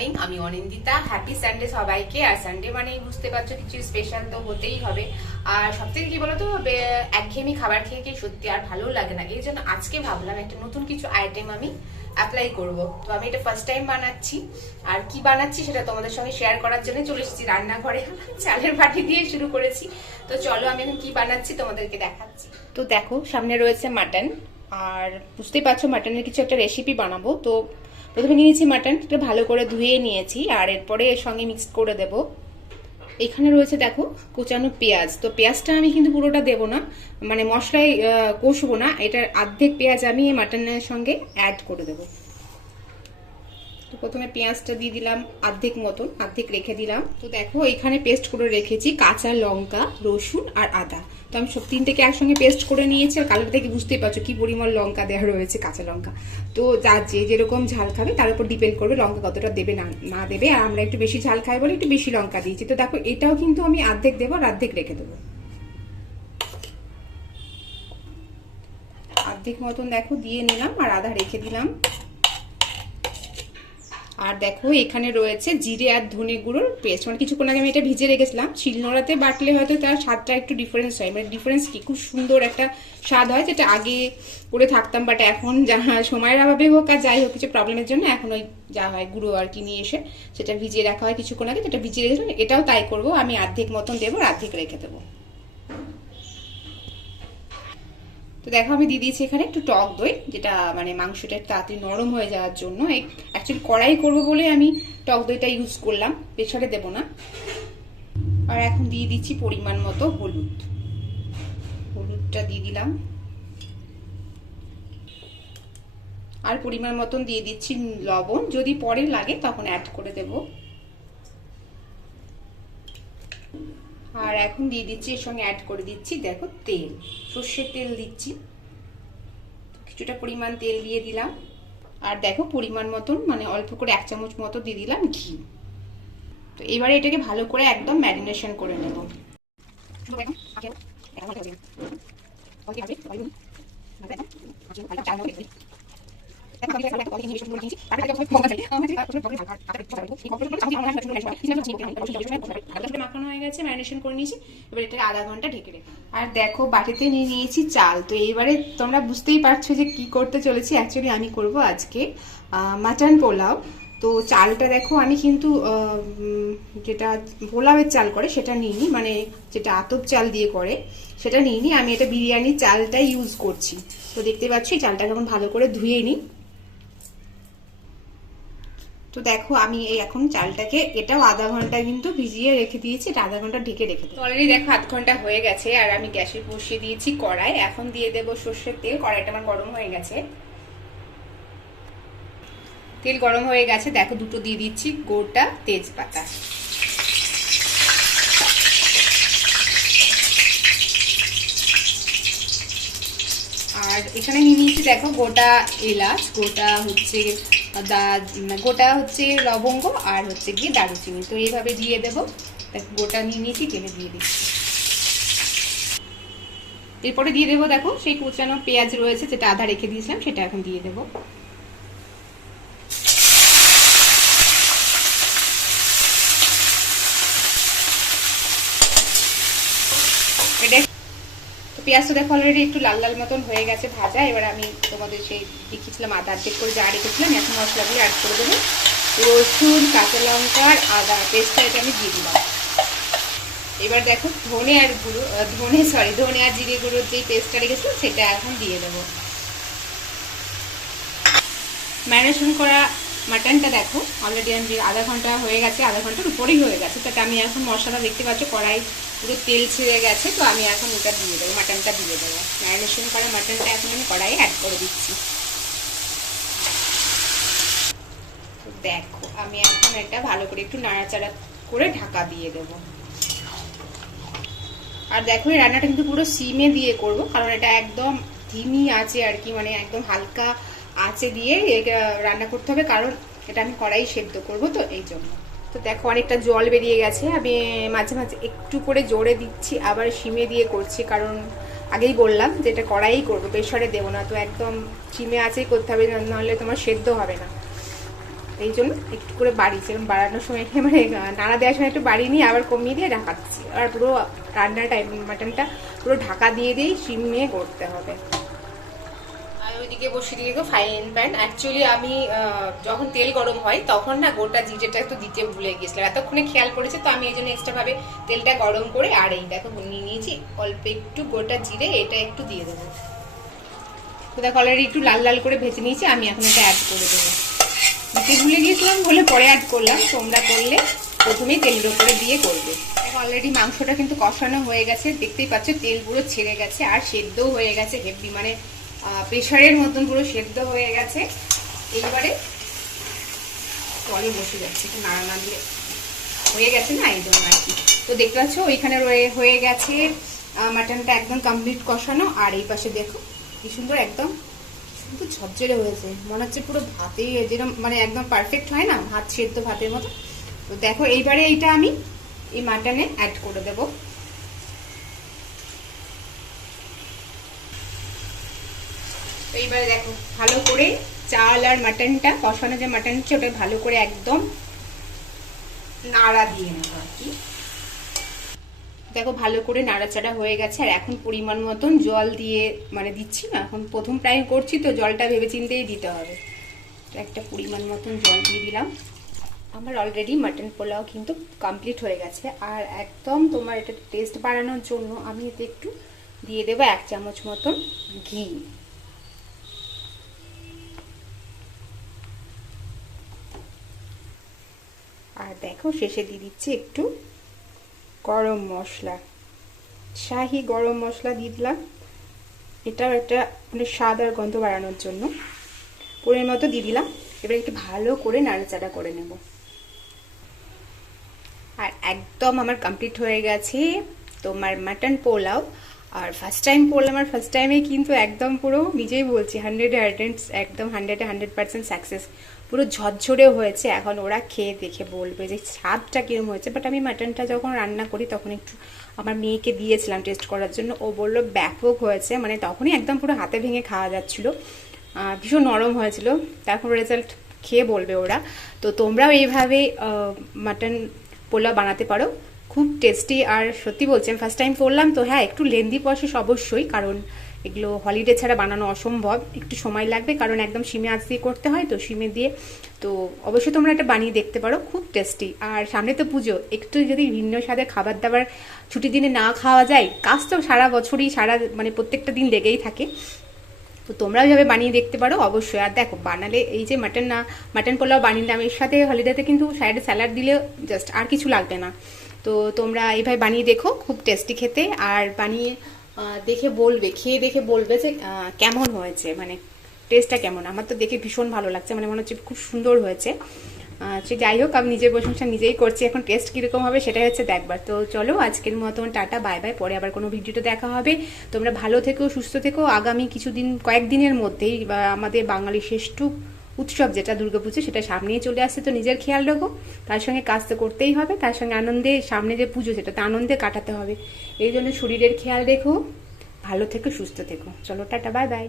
Morning আমি Anindita happy Sunday সবাইকে। আর Sunday মানেই বুঝতে পারছ, কিছু স্পেশাল তো হতেই হবে। আর সব থেকে কি বলতো একঘেয়েমি খাবার খেয়ে খেয়ে সত্যি আর ভালো লাগে না। এই জন্য আজকে ভাবলাম একটা নতুন কিছু আইটেম আমি অ্যাপ্লাই করব। তো আমি এটা ফার্স্ট টাইম বানাচ্ছি। আর কি বানাচ্ছি সেটা তোমাদের সঙ্গে শেয়ার করার জন্য চলে এসেছি রান্নাঘরে। চালের বাটি দিয়ে শুরু করেছি। তো চলো আমি এখন কি বানাচ্ছি তোমাদেরকে দেখাচ্ছি। তো দেখো, সামনে রয়েছে মাটন আর বুঝতেই পারছ মাটনের কিছু একটা রেসিপি বানাবো। তো প্রথমে নিয়েছি মাটনটা ভালো করে ধুয়ে নিয়েছি, আর এরপরে এর সঙ্গে মিক্স করে দেব। এখানে রয়েছে, দেখো, কোচানো পেঁয়াজ। তো পেঁয়াজটা আমি কিন্তু পুরোটা দেব না মানে মশলায় কষবো না, এটার অর্ধেক পেঁয়াজ আমি এই মাটনের সঙ্গে অ্যাড করে দেবো। তো প্রথমে পেঁয়াজটা দিয়ে দিলাম অর্ধেক মতন, অর্ধেক রেখে দিলাম। তো দেখো, এখানে পেস্ট করে রেখেছি কাঁচা লঙ্কা, রসুন আর আদা। তো আমি সব তিনটেকে একসঙ্গে পেস্ট করে নিয়েছি আর কালার থেকে বুঝতেই পারছ কি পরিমাণ লঙ্কা দেওয়া রয়েছে কাঁচা লঙ্কা। তো যার যে যেরকম ঝাল খাবে তার উপর ডিপেন্ড করবে লঙ্কা কতটা দেবে না না দেবে। আর আমরা একটু বেশি ঝাল খাই বলে একটু বেশি লঙ্কা দিয়েছি। তো দেখো এটাও কিন্তু আমি অর্ধেক দেবো আর অর্ধেক রেখে দেবো। অর্ধেক মতন দেখো দিয়ে নিলাম আর আধা রেখে দিলাম। আর দেখো, এখানে রয়েছে জিরে আর ধনে গুঁড়োর পেস্ট মানে কিছুক্ষণ আগে আমি এটা ভিজে রেখেছিলাম। শিলনোড়াতে বাটলে হয়তো তার স্বাদটা একটু ডিফারেন্স হয়। মানে ডিফারেন্স কি? খুব সুন্দর একটা স্বাদ হয় যেটা আগে করে থাকতাম। বাট এখন যা সময়ের অভাবে হোক আর যাই হোক, কিছু প্রবলেমের জন্য এখন ওই যা হয় গুঁড়ো আর কি নিয়ে এসে সেটা ভিজিয়ে রাখা হয় কিছুক্ষণ আগে। যেটা ভিজিয়ে রেখেছিলাম, এটাও তাই করব। আমি অর্ধেক মতন দেবো অর্ধেক রেখে দেবো। তো দেখো আমি দিয়ে দিয়েছি এখানে একটু টক দই, যেটা মানে মাংসটা তাড়াতাড়ি নরম হয়ে যাওয়ার জন্য। অ্যাকচুয়ালি কড়াই করব বলে আমি টক দইটা ইউজ করলাম প্রেশারে দেবো না। আর এখন দিয়ে দিচ্ছি পরিমাণ মতো হলুদ। হলুদটা দিয়ে দিলাম। আর পরিমাণ মতন দিয়ে দিচ্ছি লবণ। যদি পরে লাগে তখন অ্যাড করে দেব। আর এখন দিয়ে দিচ্ছি, এর সঙ্গে অ্যাড করে দিচ্ছি, দেখো তেল, সর্ষের তেল দিচ্ছি। কিছুটা পরিমাণ তেল দিয়ে দিলাম। আর দেখো পরিমাণ মতন মানে অল্প করে এক চামচ মতো দিয়ে দিলাম ঘি। তো এবারে এটাকে ভালো করে একদম ম্যারিনেশন করে নেব। মাখানো করে নিয়েছি। এবার এটাকে আধা ঘণ্টা ঢেকে রেখে আর দেখো, বাটিতে নিয়ে নিয়েছি চাল। তো এইবারে তোমরা বুঝতেই পারছ যে কি করতে চলেছি। অ্যাকচুয়ালি আমি করব আজকে মাটন পোলাও। তো চালটা দেখো, আমি কিন্তু যেটা পোলাওয়ের চাল করে, সেটা নিইনি। মানে যেটা আতপ চাল দিয়ে করে, সেটা নিইনি। আমি এটা বিরিয়ানির চালটাই ইউজ করছি। তো দেখতে পাচ্ছি চালটাকে এখন ভালো করে ধুয়ে নিই। তো দেখো, আমি এই এখন চালটাকে, এটাও আধা ঘণ্টা কিন্তু ভিজিয়ে রেখে দিয়েছি, এটা আধা ঘণ্টা ঢেকে রেখে তো অলরেডি দেখো, আধ ঘণ্টা হয়ে গেছে, আর আমি গ্যাসে বসিয়ে দিয়েছি কড়াই। এখন দিয়ে দেবো সর্ষের তেল, কড়াইটা আমার গরম হয়ে গেছে। তেল গরম হয়ে গেছে, দেখো, দুটো দিয়ে দিচ্ছি গোটা তেজপাতা। আর এখানে নিয়ে নিয়েছি, দেখো, গোটা এলাচ, গোটা হচ্ছে গোটা হচ্ছে লবঙ্গ আর হচ্ছে গিয়ে দারুচিনি। তো এইভাবে দিয়ে দেবো। গোটা নিয়ে নিয়েছি তেলে দিয়ে দিচ্ছি। এরপরে দিয়ে দেবো, দেখো, সেই কুচানো পেঁয়াজ রয়েছে, যেটা আধা রেখে দিয়েছিলাম, সেটা এখন দিয়ে দেবো। এটা পেঁয়াজটা দেখো অলরেডি একটু লাল লাল মতন হয়ে গেছে ভাজা। এবার আমি তোমাদের সেই দেখিয়েছিলাম, আদা অর্ধেক করে যা রেখেছিলাম, এখন মশলাগুলো অ্যাড করে দেবো। রসুন, কাঁচা লঙ্কা আর আদা পেস্টটা এটা আমি দিয়ে দিলাম। এবার দেখো ধনে আর গুঁড়ো ধনে সরি ধনে আর জিরে গুঁড়োর যেই পেস্টটা রেখেছিলাম, সেটা এখন দিয়ে দেবো। ম্যারিনেশন করা মাটনটা দেখো অলরেডি আমি আধা ঘণ্টা হয়ে গেছে, আধা ঘণ্টার উপরেই হয়ে গেছে। তাতে আমি এখন মশলাটা দেখতে পাচ্ছি, কড়াই পুরো তেল ছিঁড়ে গেছে, তো আমি এখন ওটা দিয়ে দেবো মাটনটা দিয়ে দেবো। ম্যারিনেশন করা মাটনটা এখন আমি কড়াই অ্যাড করে দিচ্ছি। দেখো, আমি এখন এটা ভালো করে একটু নাড়াচাড়া করে ঢাকা দিয়ে দেবো। আর দেখো, এই রান্নাটা কিন্তু পুরো সিমে দিয়ে করব, কারণ এটা একদম ধিমি আছে আর কি মানে একদম হালকা আঁচে দিয়ে রান্না করতে হবে, কারণ এটা আমি কড়াই সেদ্ধ করব, তো এই জন্য। তো দেখো, অনেকটা জল বেরিয়ে গেছে। আমি মাঝে মাঝে একটু করে জোরে দিচ্ছি, আবার সিমে দিয়ে করছি, কারণ আগেই বললাম যে এটা কড়াই করব, প্রেশারে দেবো না। তো একদম সিমে আছেই করতে হবে নাহলে তোমার সেদ্ধ হবে না। এই জন্য একটু করে বাড়িয়েছি। এবং বাড়ানোর সময় মানে নাড়া দেওয়ার সময় একটু বাড়িয়ে নিয়ে আবার কমিয়ে দিয়ে ঢাকা দিচ্ছি আর পুরো রান্নার টাইম মাটনটা পুরো ঢাকা দিয়ে দিয়েই সিম নিয়ে করতে হবে। ওইদিকে বসিয়ে দিয়ে গো ফ্রাইং প্যান অ্যাকচুয়ালি আমি যখন তেল গরম হয়, তখন না গোটা জিরেটা একটু দিতে ভুলে গেছিলাম এতক্ষণে খেয়াল করেছে তো আমি এই জন্য এক্সট্রা ভাবে তেলটা গরম করে আর এই দেখো নিয়ে নিয়েছি, অল্প একটু গোটা জিরে, এটা একটু দিয়ে দেবো। তো দেখো অলরেডি একটু লাল লাল করে ভেজে নিয়েছি, আমি এখন এটা অ্যাড করে দেবো। দিতে ভুলে গিয়েছিলাম, বলে পরে অ্যাড করলাম, তোমরা করলে প্রথমেই তেলের উপরে দিয়ে করবে। অলরেডি মাংসটা কিন্তু কষানো হয়ে গেছে, দেখতেই পাচ্ছ তেল পুরো ছেড়ে গেছে আর সেদ্ধও হয়ে গেছে হেভি মানে প্রেশারের মতন পুরো সেদ্ধ হয়ে গেছে। এইবারে জলে বসে যাচ্ছে, একটু নাড়া না দিলে হয়ে গেছে না এই আর কি। তো দেখতে পাচ্ছ, ওইখানে রয়ে, হয়ে গেছে মাটনটা একদম কমপ্লিট কষানো। আর এই পাশে দেখো, কি সুন্দর একদম কিন্তু ঝরঝরে হয়েছে। মনে হচ্ছে পুরো ভাতে যেরকম মানে একদম পারফেক্ট হয় না, ভাত সেদ্ধ ভাতের মতো। তো দেখো, এইবারে এইটা আমি এই মাটনে অ্যাড করে দেব। তো এইবারে দেখো, ভালো করে চাল আর মাটনটা, কষানো যে মাটন হচ্ছে ওটা ভালো করে একদম নাড়া দিয়ে নেব আর কি। দেখো, ভালো করে নাড়াচাড়া হয়ে গেছে, আর এখন পরিমাণ মতন জল দিয়ে মানে দিচ্ছি না, এখন প্রথম প্রায় করছি তো, জলটা ভেবে চিন্তেই দিতে হবে। তো একটা পরিমাণ মতন জল দিয়ে দিলাম। আমার অলরেডি মাটন পোলাও কিন্তু কমপ্লিট হয়ে গেছে, আর একদম তোমার এটা টেস্ট বাড়ানোর জন্য আমি এতে একটু দিয়ে দেবো এক চামচ মতন ঘি। আর দেখো শেষে দিয়ে দিচ্ছি একটু গরম মশলা। শাহি গরম মশলা দিয়ে দিলাম। এটাও একটা মানে স্বাদ আর গন্ধ বাড়ানোর জন্য। পরের মতো দিয়ে দিলাম। এবার একটু ভালো করে নাড়াচাড়া করে নেব। আর একদম আমার কমপ্লিট হয়ে গেছে তোমার মাটন পোলাও। আর ফার্স্ট টাইম করলাম আর ফার্স্ট টাইমে কিন্তু একদম পুরো নিজেই বলছি হান্ড্রেডে হান্ড্রেড একদম হান্ড্রেডে হান্ড্রেড পার্সেন্ট সাকসেস পুরো ঝরঝরে হয়েছে। এখন ওরা খেয়ে দেখে বলবে যে স্বাদটা কিরম হয়েছে। বাট আমি মাটনটা যখন রান্না করি, তখন একটু আমার মেয়েকে দিয়েছিলাম টেস্ট করার জন্য। ও বলল ব্যাপক হয়েছে। মানে তখনই একদম পুরো হাতে ভেঙে খাওয়া যাচ্ছিল। ভীষণ নরম হয়েছিল। তারপর রেজাল্ট খেয়ে বলবে ওরা। তো তোমরাও এইভাবে মাটন পোলাও বানাতে পারো। খুব টেস্টি আর সত্যি বলছি, আমি ফার্স্ট টাইম করলাম। তো হ্যাঁ একটু লেন্দি প্রসেস অবশ্যই। কারণ এগুলো হলিডে ছাড়া বানানো অসম্ভব। একটু সময় লাগবে, কারণ একদম সিমে আঁচ দিয়ে করতে হয়, তো সিমে দিয়ে। তো অবশ্যই তোমরা এটা বানিয়ে দেখতে পারো, খুব টেস্টি আর সামনে তো পুজো, একটু যদি ভিন্ন স্বাদের খাবার দাবার ছুটির দিনে না খাওয়া যায়, কাজ তো সারা বছরই, সারা মানে প্রত্যেকটা দিন লেগেই থাকে। তো তোমরা ওইভাবে বানিয়ে দেখতে পারো, অবশ্যই। আর দেখো, বানালে এই যে মাটন না মাটন পোলাও বানিয়ে এর সাথে হলিডেতে কিন্তু সাইডে স্যালাড দিলে জাস্ট আর কিছু লাগবে না। তো তোমরা এইভাবে বানিয়ে দেখো, খুব টেস্টি খেতে। আর বানিয়ে দেখে বলবে, খেয়ে দেখে বলবে যে কেমন হয়েছে? মানে টেস্টটা কেমন? আমার তো দেখে ভীষণ ভালো লাগছে মানে মনে হচ্ছে খুব সুন্দর হয়েছে। সে যাই হোক, আমি নিজের প্রশংসা নিজেই করছি। এখন টেস্ট কীরকম হবে সেটাই হচ্ছে দেখবার। তো চলো, আজকের মতন টাটা বাই বাই পরে আবার কোনো ভিডিওতে দেখা হবে। তোমরা ভালো থেকো, সুস্থ থেকো। আগামী কিছুদিন, কয়েকদিনের মধ্যেই আমাদের বাঙালি শ্রেষ্ঠ উৎসব যেটা দুর্গাপুজো সেটা সামনেই চলে আসছে, তো নিজের খেয়াল রাখো। তার সঙ্গে কাজ তো করতেই হবে, তার সঙ্গে আনন্দে সামনে যে পুজো সেটা তো আনন্দে কাটাতে হবে। এই জন্য শরীরের খেয়াল রেখো, ভালো থেকো, সুস্থ থেকো। চলো, টাটা বাই বাই